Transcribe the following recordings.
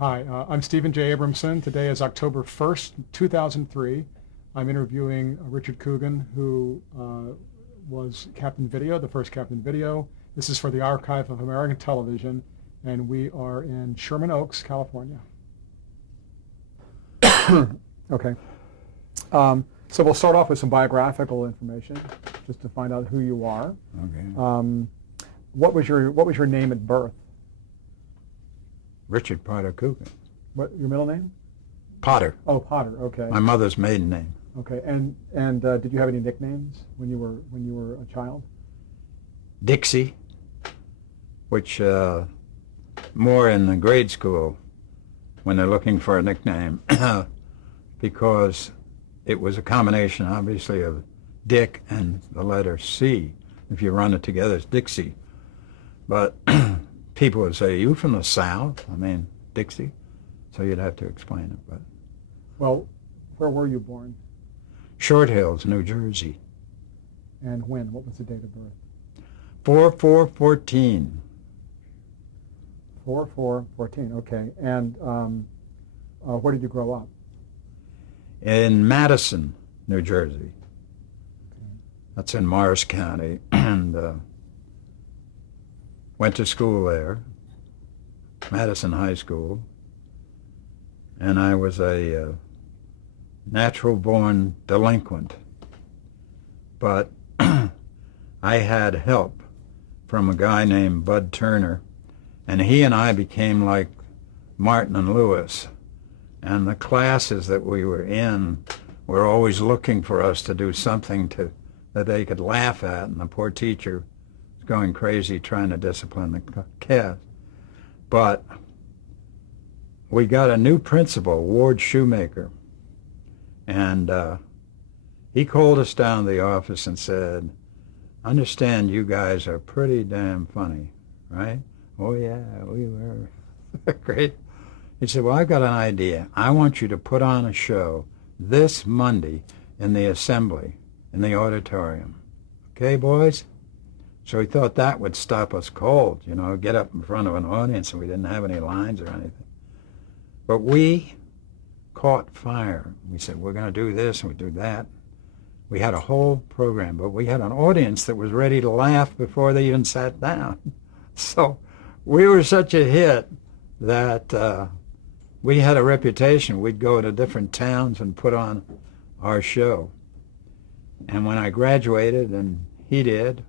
Hi, I'm Stephen J. Abramson. Today is October 1st, 2003. I'm interviewing Richard Coogan, who was Captain Video, the first Captain Video. This is for the Archive of American Television, and we are in Sherman Oaks, California. Okay. So we'll start off with some biographical information, just to find out who you are. Okay. What was your name at birth? Richard Potter Coogan. What your middle name? Potter. Oh, Potter. Okay. My mother's maiden name. Okay. And did you have any nicknames when you were a child? Dixie, which more in the grade school when they're looking for a nickname, because it was a combination, obviously, of Dick and the letter C. If you run it together, it's Dixie. But people would say, "You from the South?" I mean, Dixie. So you'd have to explain it. But Well, where were you born? Short Hills, New Jersey. And when? What was the date of birth? 4/4/14. 4/4/14. Okay. And where did you grow up? In Madison, New Jersey. Okay. That's in Morris County, and went to school there, Madison High School, and I was a natural-born delinquent, but I had help from a guy named Bud Turner, and he and I became like Martin and Lewis, and the classes that we were in were always looking for us to do something that they could laugh at, and the poor teacher was going crazy trying to discipline the kids. But we got a new principal, Ward Shoemaker, and he called us down to the office and said, "Understand you guys are pretty damn funny, right?" "Oh yeah, we were." Great. He said, "Well, I've got an idea. I want you to put on a show this Monday in the assembly, in the auditorium. Okay, boys?" So he thought that would stop us cold, get up in front of an audience and we didn't have any lines or anything. But we caught fire. We said, we're going to do this and we do that. We had a whole program, but we had an audience that was ready to laugh before they even sat down. So we were such a hit that we had a reputation. We'd go to different towns and put on our show. And when I graduated, and he did,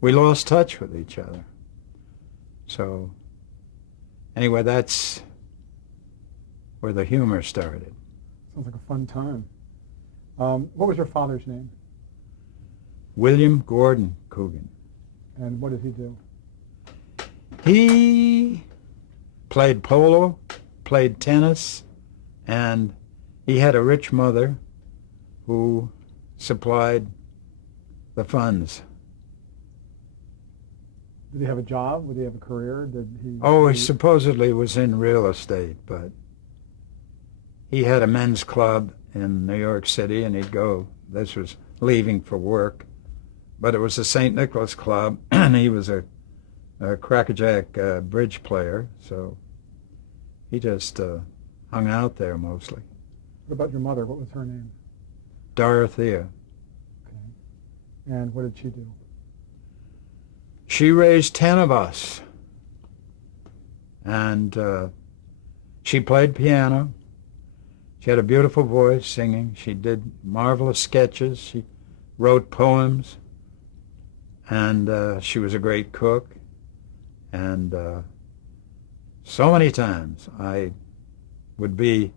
we lost touch with each other. So anyway, that's where the humor started. Sounds like a fun time. What was your father's name? William Gordon Coogan. And what did he do? He played polo, played tennis, and he had a rich mother who supplied the funds. Did he have a job? Did he have a career? He supposedly was in real estate, but he had a men's club in New York City, and he'd go. This was leaving for work, but it was the St. Nicholas Club, and he was a crackerjack bridge player, so he just hung out there mostly. What about your mother? What was her name? Dorothea. Okay. And what did she do? She raised 10 of us, and she played piano. She had a beautiful voice singing. She did marvelous sketches. She wrote poems, and she was a great cook. And so many times I would be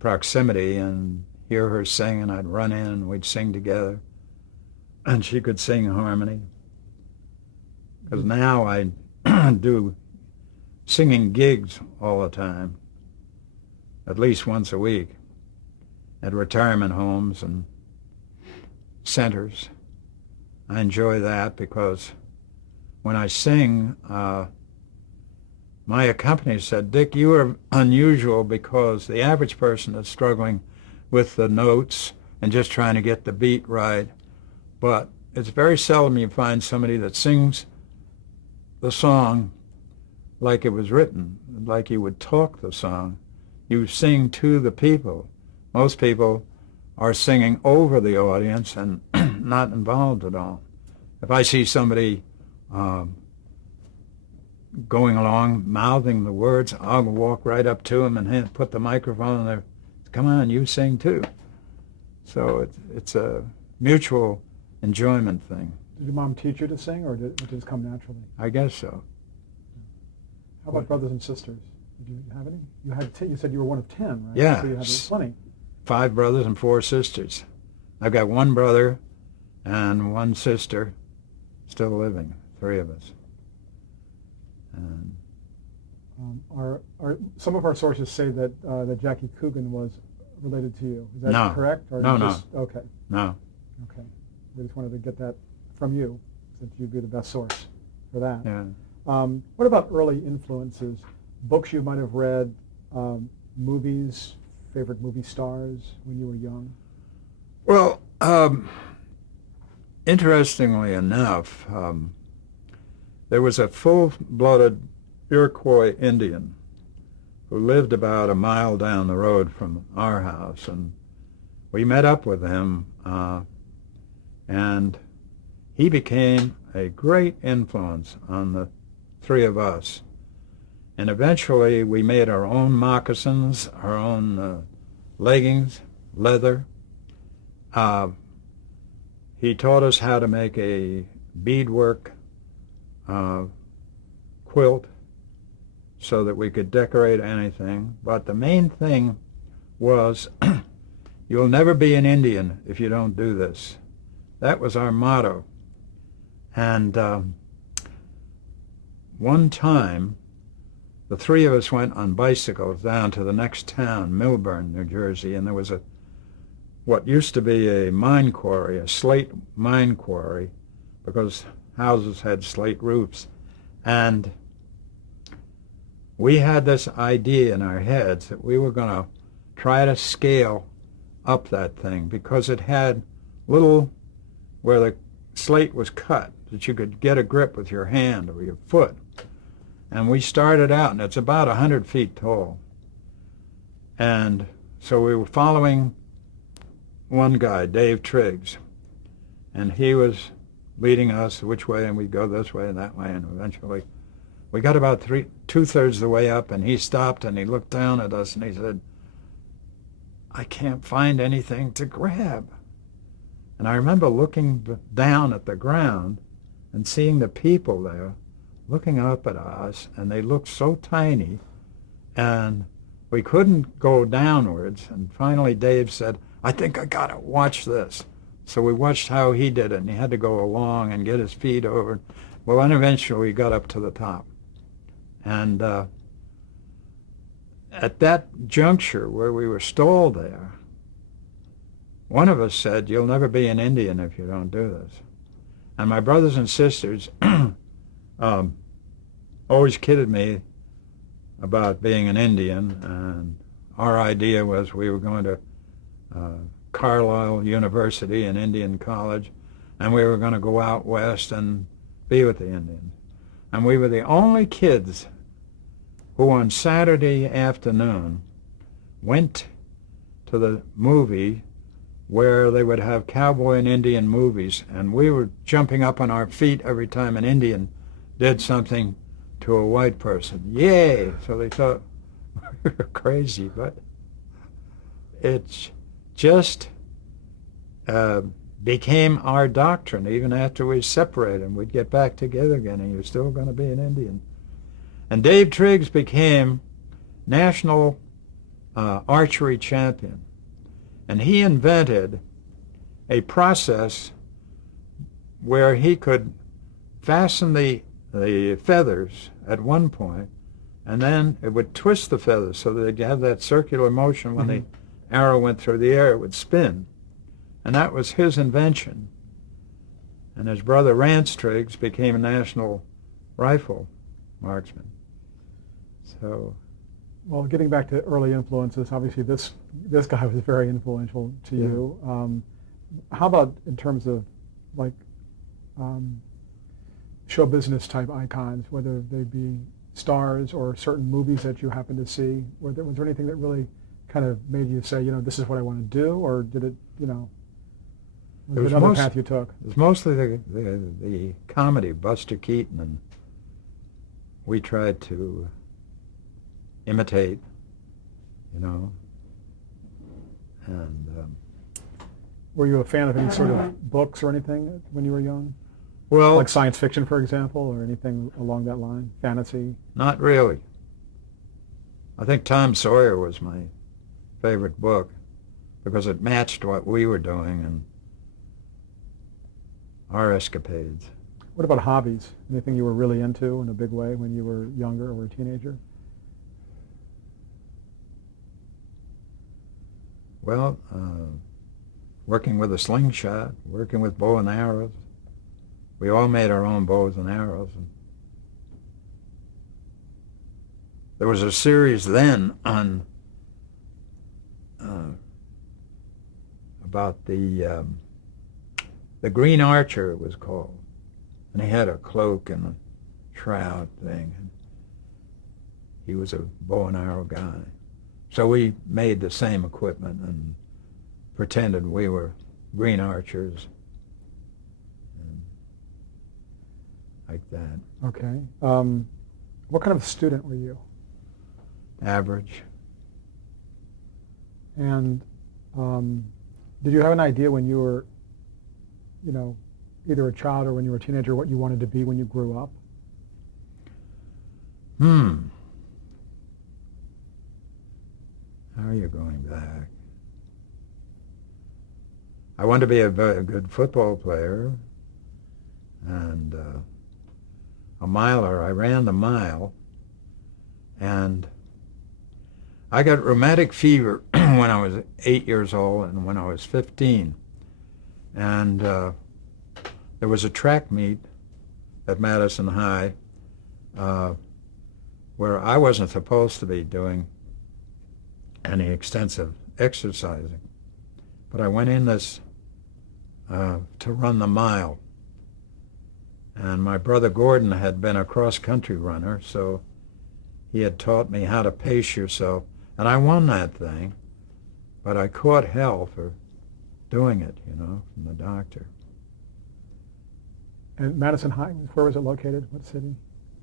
proximity and hear her sing, and I'd run in and we'd sing together. And she could sing harmony. Because now I do singing gigs all the time, at least once a week, at retirement homes and centers. I enjoy that because when I sing, my accompanist said, "Dick, you are unusual because the average person is struggling with the notes and just trying to get the beat right. But it's very seldom you find somebody that sings the song like it was written, like you would talk the song. You sing to the people. Most people are singing over the audience and not involved at all. If I see somebody going along, mouthing the words, I'll walk right up to them and put the microphone in there. Come on, you sing too. So it's a mutual enjoyment thing. Did your mom teach you to sing, or did it just come naturally? I guess so. How about brothers and sisters? Did you have any? You had. You said you were one of 10, right? Yeah. So you had plenty. 5 brothers and 4 sisters. I've got 1 brother and 1 sister still living, 3 of us. And some of our sources say that that Jackie Coogan was related to you. Is that No. correct? Or No, just, okay. no. Okay. We just wanted to get that from you, since you'd be the best source for that. Yeah. What about early influences? Books you might have read, movies, favorite movie stars when you were young? Well, interestingly enough, there was a full-blooded Iroquois Indian who lived about a mile down the road from our house, and we met up with him, and he became a great influence on the 3 of us. And eventually we made our own moccasins, our own leggings, leather. He taught us how to make a beadwork quilt so that we could decorate anything. But the main thing was, you'll never be an Indian if you don't do this. That was our motto. And one time, the 3 of us went on bicycles down to the next town, Millburn, New Jersey, and there was what used to be a mine quarry, a slate mine quarry, because houses had slate roofs. And we had this idea in our heads that we were going to try to scale up that thing, because it had little, where the slate was cut, that you could get a grip with your hand or your foot. And we started out, and it's about 100 feet tall. And so we were following one guy, Dave Triggs, and he was leading us which way, and we'd go this way and that way, and eventually we got about 2/3 of the way up, and he stopped and he looked down at us and he said, "I can't find anything to grab." And I remember looking down at the ground and seeing the people there looking up at us, and they looked so tiny, and we couldn't go downwards. And finally Dave said, "I think I got to watch this." So we watched how he did it, and he had to go along and get his feet over. Well, then eventually we got up to the top. And at that juncture where we were stalled there, one of us said, "You'll never be an Indian if you don't do this." And my brothers and sisters always kidded me about being an Indian, and our idea was we were going to Carlisle University, an Indian college, and we were going to go out west and be with the Indians. And we were the only kids who on Saturday afternoon went to the movie where they would have cowboy and Indian movies, and we were jumping up on our feet every time an Indian did something to a white person. Yay! So they thought we were crazy, but it's just became our doctrine. Even after we separated, we'd get back together again, and you're still going to be an Indian. And Dave Triggs became national archery champion, and he invented a process where he could fasten the feathers at one point, and then it would twist the feathers so that they'd have that circular motion. When the arrow went through the air, it would spin. And that was his invention. And his brother Rance Triggs became a national rifle marksman. So, well, getting back to early influences, obviously this guy was very influential to you. How about in terms of show business type icons, whether they be stars or certain movies that you happened to see? Was there anything that really kind of made you say, this is what I want to do, or did it, was it another path you took? It was mostly the comedy, Buster Keaton, and we tried to imitate, and Were you a fan of any sort of books or anything when you were young? well, Like science fiction, for example, or anything along that line? Fantasy? not really. I think Tom Sawyer was my favorite book because it matched what we were doing and our escapades. What about hobbies? Anything you were really into in a big way when you were younger or a teenager? Well, working with a slingshot, working with bow and arrows. We all made our own bows and arrows. And there was a series then on about the Green Archer, it was called, and he had a cloak and a shroud thing. And he was a bow and arrow guy. So we made the same equipment and pretended we were Green Archers. And like that. Okay. What kind of student were you? Average. And did you have an idea when you were, either a child or when you were a teenager, what you wanted to be when you grew up? How are you going back? I wanted to be a very good football player and a miler. I ran the mile, and I got rheumatic fever when I was 8 years old and when I was 15. And there was a track meet at Madison High where I wasn't supposed to be doing any extensive exercising. But I went in this to run the mile. And my brother Gordon had been a cross-country runner, so he had taught me how to pace yourself. And I won that thing, but I caught hell for doing it, from the doctor. And Madison High, where was it located? What city?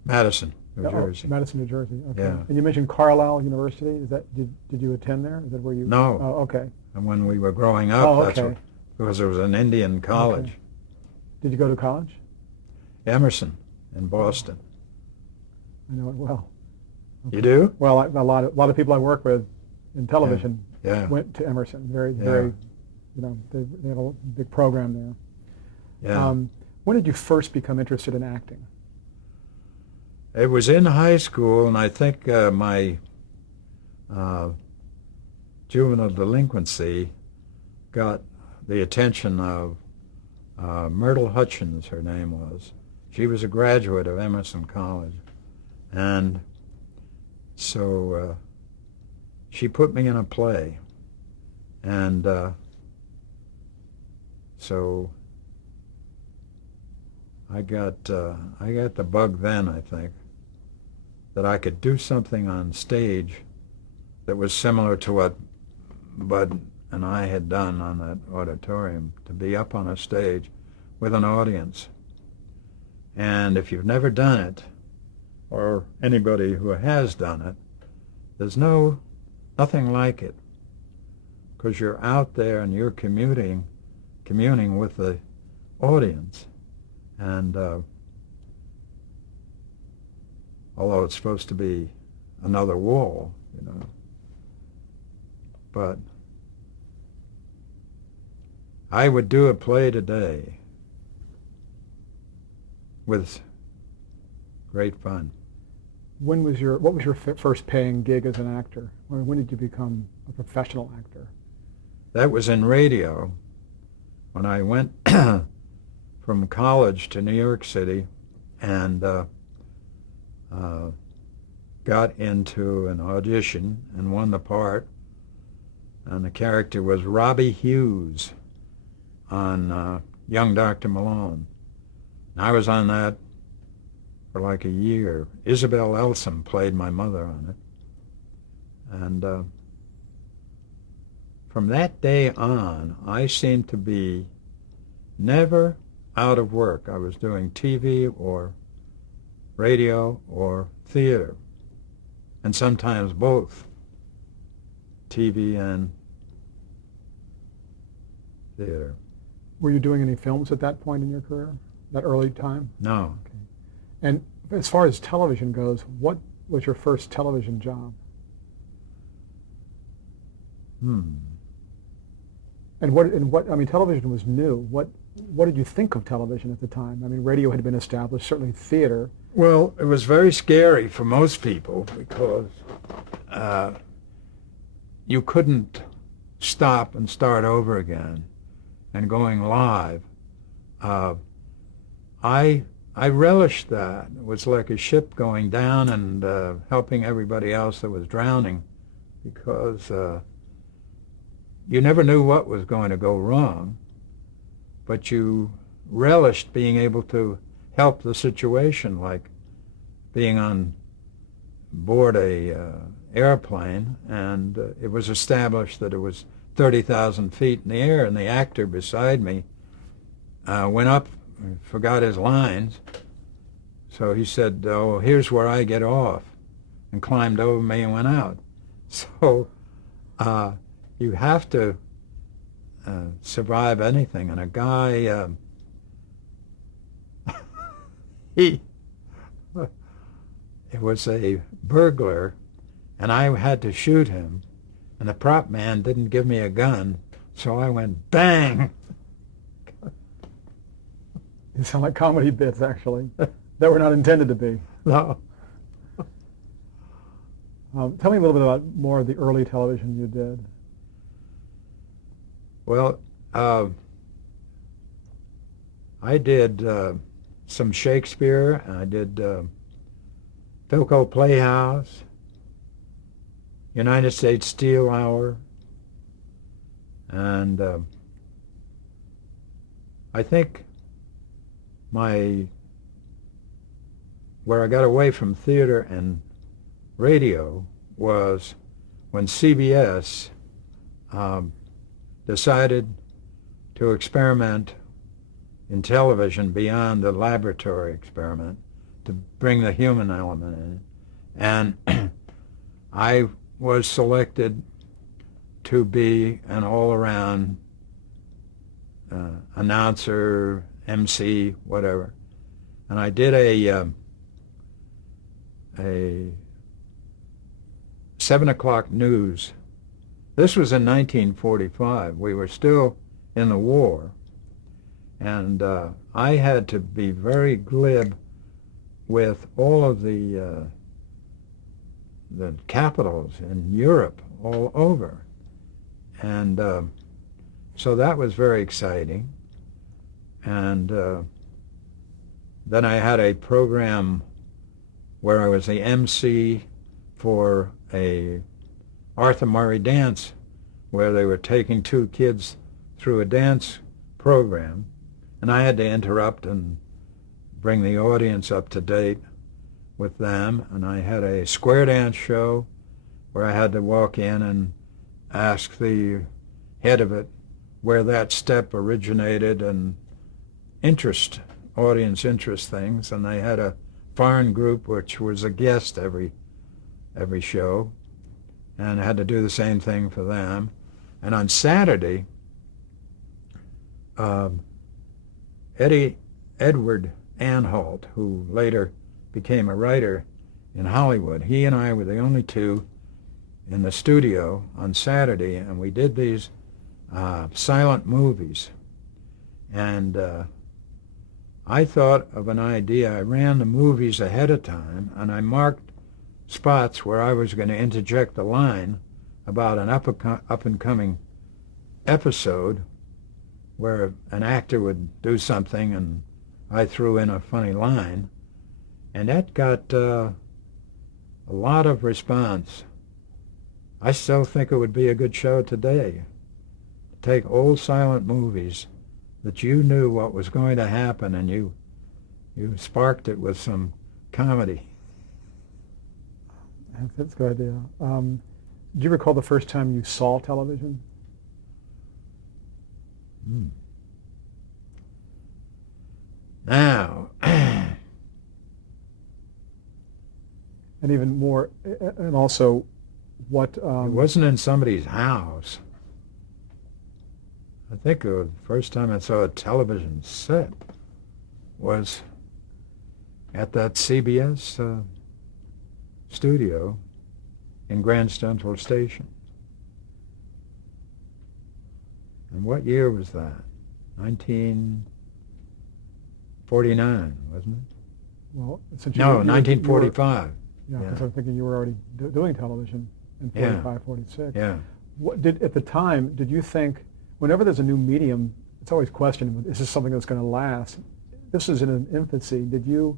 Madison, New Jersey. Madison, New Jersey. Okay. Yeah. And you mentioned Carlisle University. Is that did you attend there? Is that where you? No. Oh, okay. And when we were growing up, Oh, that's okay. because there was an Indian college. Okay. Did you go to college? Emerson in Boston. I know it well. Okay. You do? Well, a lot of people I work with in television Yeah. went to Emerson. Very, they have a big program there. Yeah. When did you first become interested in acting? It was in high school, and I think my juvenile delinquency got the attention of Myrtle Hutchins, her name was. She was a graduate of Emerson College. And so she put me in a play. And so I got the bug then, I think, that I could do something on stage that was similar to what Bud and I had done on that auditorium, to be up on a stage with an audience. And if you've never done it, or anybody who has done it, there's nothing like it, because you're out there and you're communing with the audience. And although it's supposed to be another wall, but I would do a play today with great fun. What was your first paying gig as an actor? Or when did you become a professional actor? That was in radio when I went from college to New York City and got into an audition and won the part. And the character was Robbie Hughes on Young Dr. Malone. And I was on that for like a year. Isabel Elsom played my mother on it. And from that day on, I seemed to be never out of work. I was doing TV or radio or theater, and sometimes both, TV and theater. Were you doing any films at that point in your career, that early time? No. Okay. And as far as television goes, what was your first television job? And what I mean, television was new. What did you think of television at the time? I mean, radio had been established, certainly theater. Well, it was very scary for most people because you couldn't stop and start over again and going live. I relished that. It was like a ship going down and helping everybody else that was drowning, because you never knew what was going to go wrong, but you relished being able to help the situation, like being on board a airplane, and it was established that it was 30,000 feet in the air, and the actor beside me went up and forgot his lines, so he said, "Oh, here's where I get off," and climbed over me and went out. So you have to survive anything. And a guy, it was a burglar, and I had to shoot him, and the prop man didn't give me a gun, so I went bang. You sound like comedy bits, actually, that were not intended to be. No. Tell me a little bit about more of the early television you did. Well, I did some Shakespeare. I did Philco Playhouse, United States Steel Hour, and I think where I got away from theater and radio was when CBS decided to experiment in television beyond the laboratory experiment, to bring the human element in. And I was selected to be an all-around announcer, MC, whatever. And I did a 7 o'clock news. This was in 1945. We were still in the war. And I had to be very glib with all of the capitals in Europe all over. And so that was very exciting. And then I had a program where I was the MC for a Arthur Murray dance, where they were taking two kids through a dance program, and I had to interrupt and bring the audience up to date with them. And I had a square dance show where I had to walk in and ask the head of it where that step originated and audience interest things. And they had a foreign group which was a guest every show, and I had to do the same thing for them. And on Saturday, Edward Anhalt, who later became a writer in Hollywood, he and I were the only two in the studio on Saturday, and we did these silent movies. And I thought of an idea. I ran the movies ahead of time, and I marked spots where I was going to interject a line about an up-and-coming episode where an actor would do something and I threw in a funny line. And that got a lot of response. I still think it would be a good show today. Take old silent movies that you knew what was going to happen, and you sparked it with some comedy. That's a good idea. Do you recall the first time you saw television? Hmm. Now, And even more, and also what... it wasn't in somebody's house. I think the first time I saw a television set was at that CBS studio in Grand Central Station. And what year was that? 1949, wasn't it? Well, since No, 1945. Yeah, because Yeah. I'm thinking you were already doing television in 45, 46. Yeah. What did at the time? Did you think, whenever there's a new medium, it's always questioned: is this something that's going to last? This is in an infancy. Did you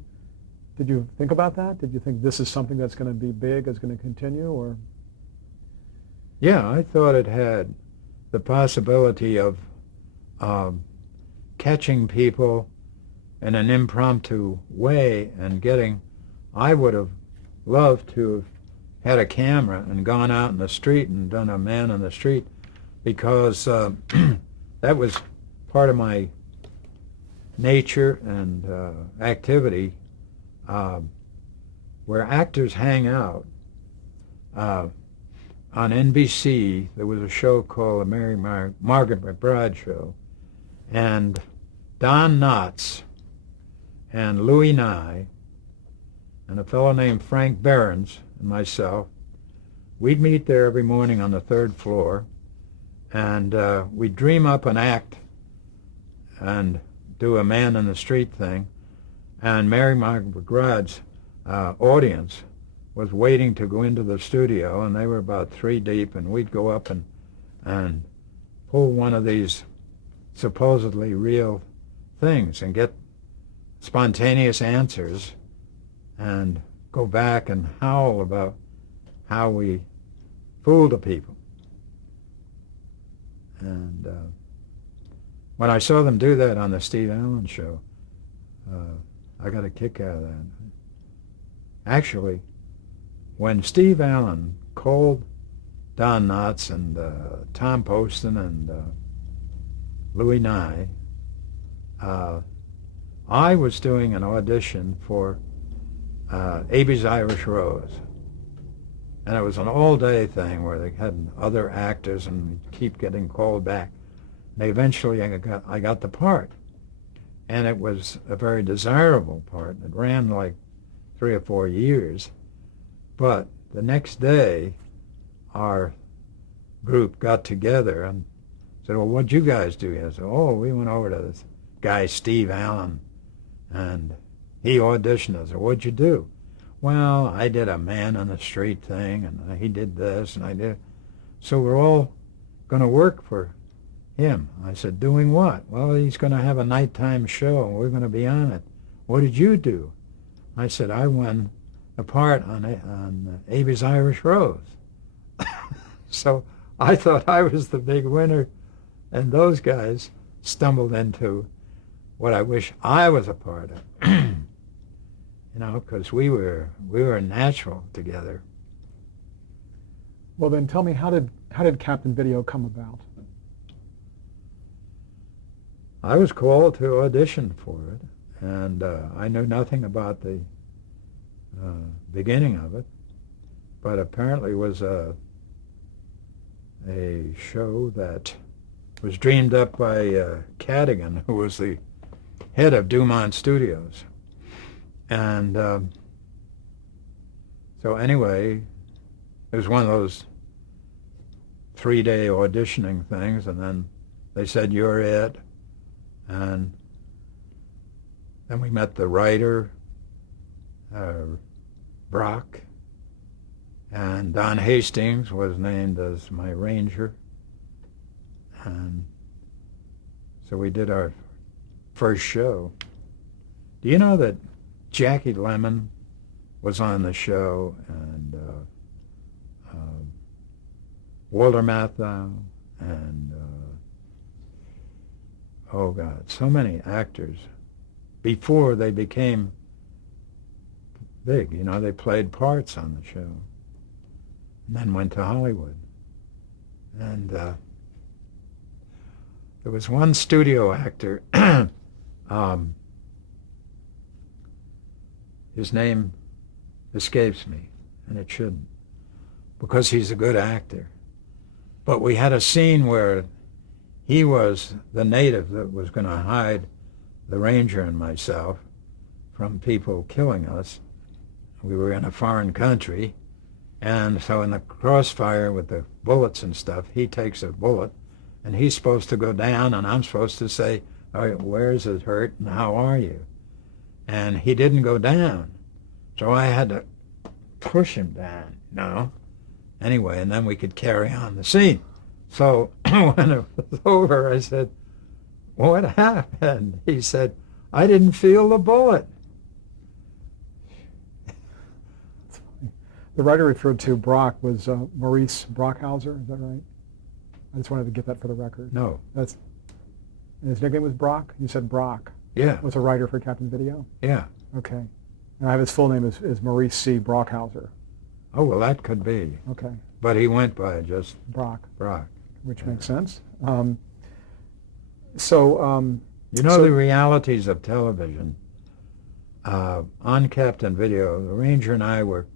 think about that? Did you think this is something that's going to be big, is going to continue, or? Yeah, I thought it had the possibility of catching people in an impromptu way and getting. I would have loved to have had a camera and gone out in the street and done a man on the street, because that was part of my nature and activity, where actors hang out. On NBC, there was a show called The Margaret McBride Show, and Don Knotts and Louis Nye and a fellow named Frank Behrens and myself, we'd meet there every morning on the third floor, and we'd dream up an act and do a man in the street thing, and Mary Margaret McBride's audience was waiting to go into the studio, and they were about 3 deep, and we'd go up and pull one of these supposedly real things and get spontaneous answers and go back and howl about how we fooled the people. And when I saw them do that on the Steve Allen show, I got a kick out of that. Actually, when Steve Allen called Don Knotts and Tom Poston and Louis Nye, I was doing an audition for Abe's Irish Rose. And it was an all-day thing where they had other actors and keep getting called back. And eventually I got the part. And it was a very desirable part. It ran like 3 or 4 years. But the next day, our group got together and said, well, what'd you guys do? I said, oh, we went over to this guy, Steve Allen, and he auditioned us. I said, what'd you do? Well, I did a man on the street thing, and he did this, and I did. So we're all going to work for him. I said, doing what? Well, he's going to have a nighttime show, and we're going to be on it. What did you do? I said, I won a part on Abe's Irish Rose. So I thought I was the big winner, and those guys stumbled into what I wish I was a part of. You know, because we were natural together. Well, then tell me, how did Captain Video come about? I was called to audition for it, and I knew nothing about the beginning of it, but apparently it was a show that was dreamed up by Cadigan, who was the head of Dumont Studios. And so anyway, it was one of those 3-day auditioning things, and then they said, you're it. And then we met the writer, Brock, and Don Hastings was named as my ranger. And so we did our first show. Do you know that Jackie Lemmon was on the show, and Walter Matthau, and oh God, so many actors before they became big. You know, they played parts on the show. And then went to Hollywood. And there was one studio actor, his name escapes me, and it shouldn't, because he's a good actor. But we had a scene where he was the native that was going to hide the ranger and myself from people killing us. We were in a foreign country, and so in the crossfire with the bullets and stuff, he takes a bullet, and he's supposed to go down, and I'm supposed to say, all right, where's it hurt, and how are you? And he didn't go down, so I had to push him down, you know? Anyway, and then we could carry on the scene. So when it was over, I said, what happened? He said, I didn't feel the bullet. The writer referred to Brock was Maurice Brockhauser, is that right? I just wanted to get that for the record. No. His nickname was Brock? You said Brock. Yeah. Was a writer for Captain Video? Yeah. Okay. And I have his full name is Maurice C. Brockhauser. Oh, well, that could be. Okay. But he went by just Brock. Which makes sense. You know, the realities of television. On Captain Video, the Ranger and I were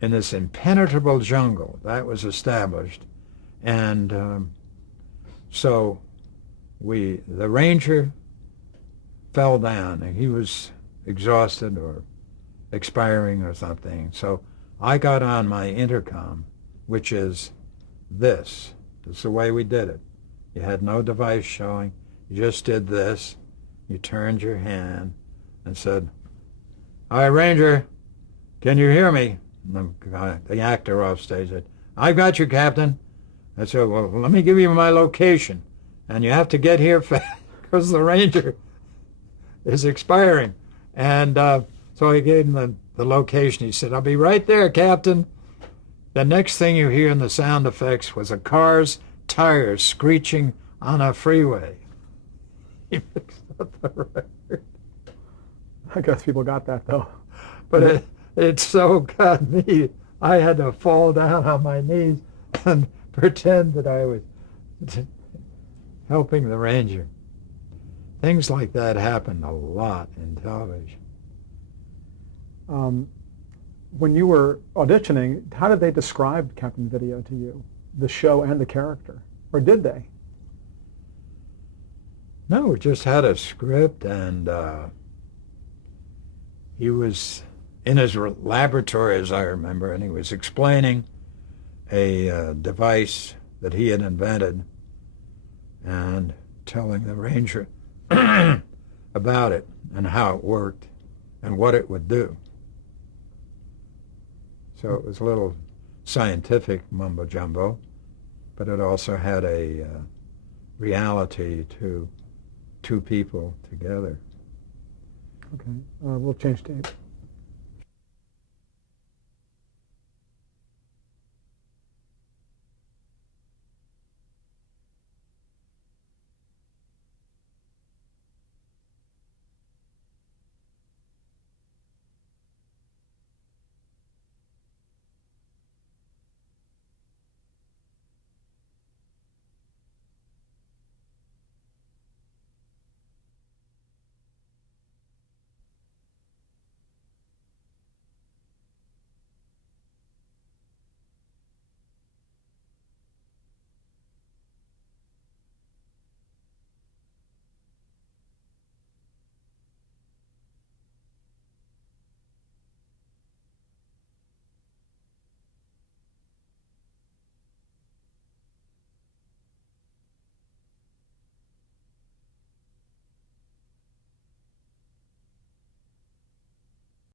in this impenetrable jungle. That was established. And so the Ranger fell down, and he was exhausted or expiring or something. So I got on my intercom, which is this. This is the way we did it. You had no device showing. You just did this. You turned your hand and said, all right, Ranger, can you hear me? And the actor off stage said, I've got you, Captain. I said, well, let me give you my location. And you have to get here fast because the Ranger is expiring. And so I gave him the location. He said, I'll be right there, Captain. The next thing you hear in the sound effects was a car's tires screeching on a freeway. He mixed up the record. I guess people got that, though. But it so got me, I had to fall down on my knees and pretend that I was helping the Ranger. Things like that happened a lot in television. When you were auditioning, how did they describe Captain Video to you, the show and the character? Or did they? No, we just had a script, and he was in his laboratory, as I remember, and he was explaining a device that he had invented and telling the Ranger about it and how it worked and what it would do. So it was a little scientific mumbo-jumbo, but it also had a reality to two people together. Okay, we'll change tape.